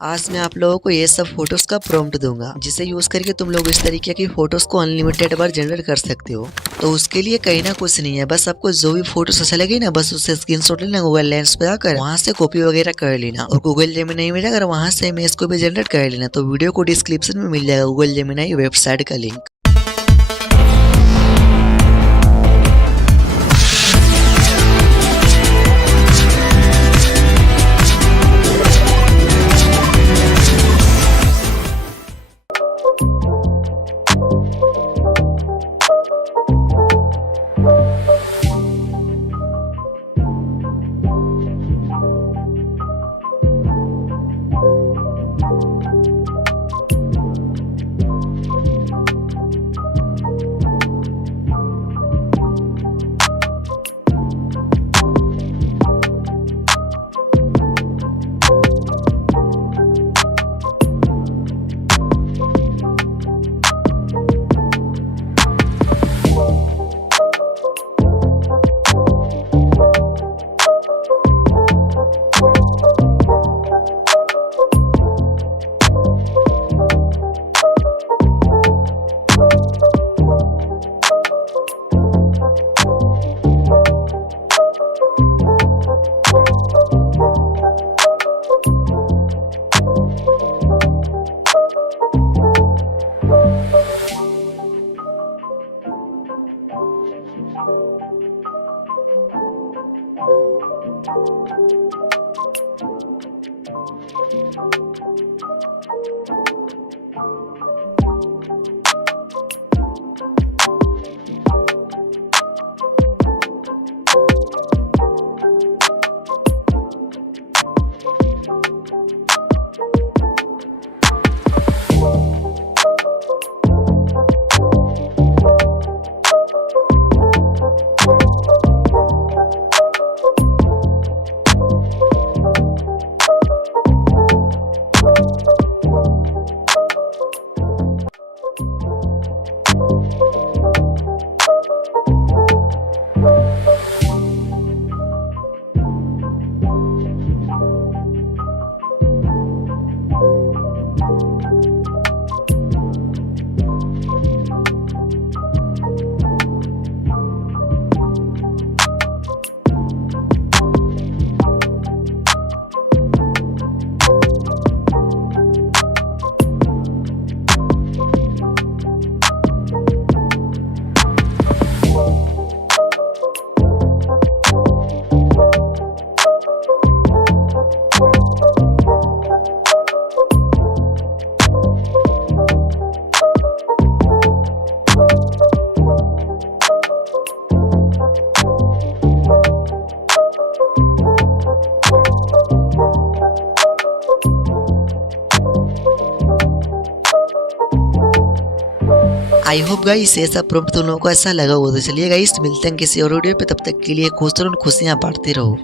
आज मैं आप लोगों को ये सब फोटोज का प्रॉम्प्ट दूंगा, जिसे यूज करके तुम लोग इस तरीके की फोटोज को अनलिमिटेड बार जनरेट कर सकते हो। तो उसके लिए कहीं ना कुछ नहीं है, बस आपको जो भी फोटोज अच्छा लगे ना, बस उससे स्क्रीनशॉट लेना, गूगल लेंस पे आकर वहां से कॉपी वगैरह कर लेना, और गूगल जेमिनी में जाकर वहां से इमेज को भी जनरेट कर लेना। तो वीडियो को डिस्क्रिप्शन में मिल जाएगा गूगल जेमिनी वेबसाइट का लिंक। आई होप गाइस ऐसा प्रॉम्प्ट तुम लोगों को ऐसा लगा होगा। तो चलिए गाइस, मिलते हैं किसी और वीडियो पे, तब तक के लिए खुश रहो, खुशियां बांटते रहो।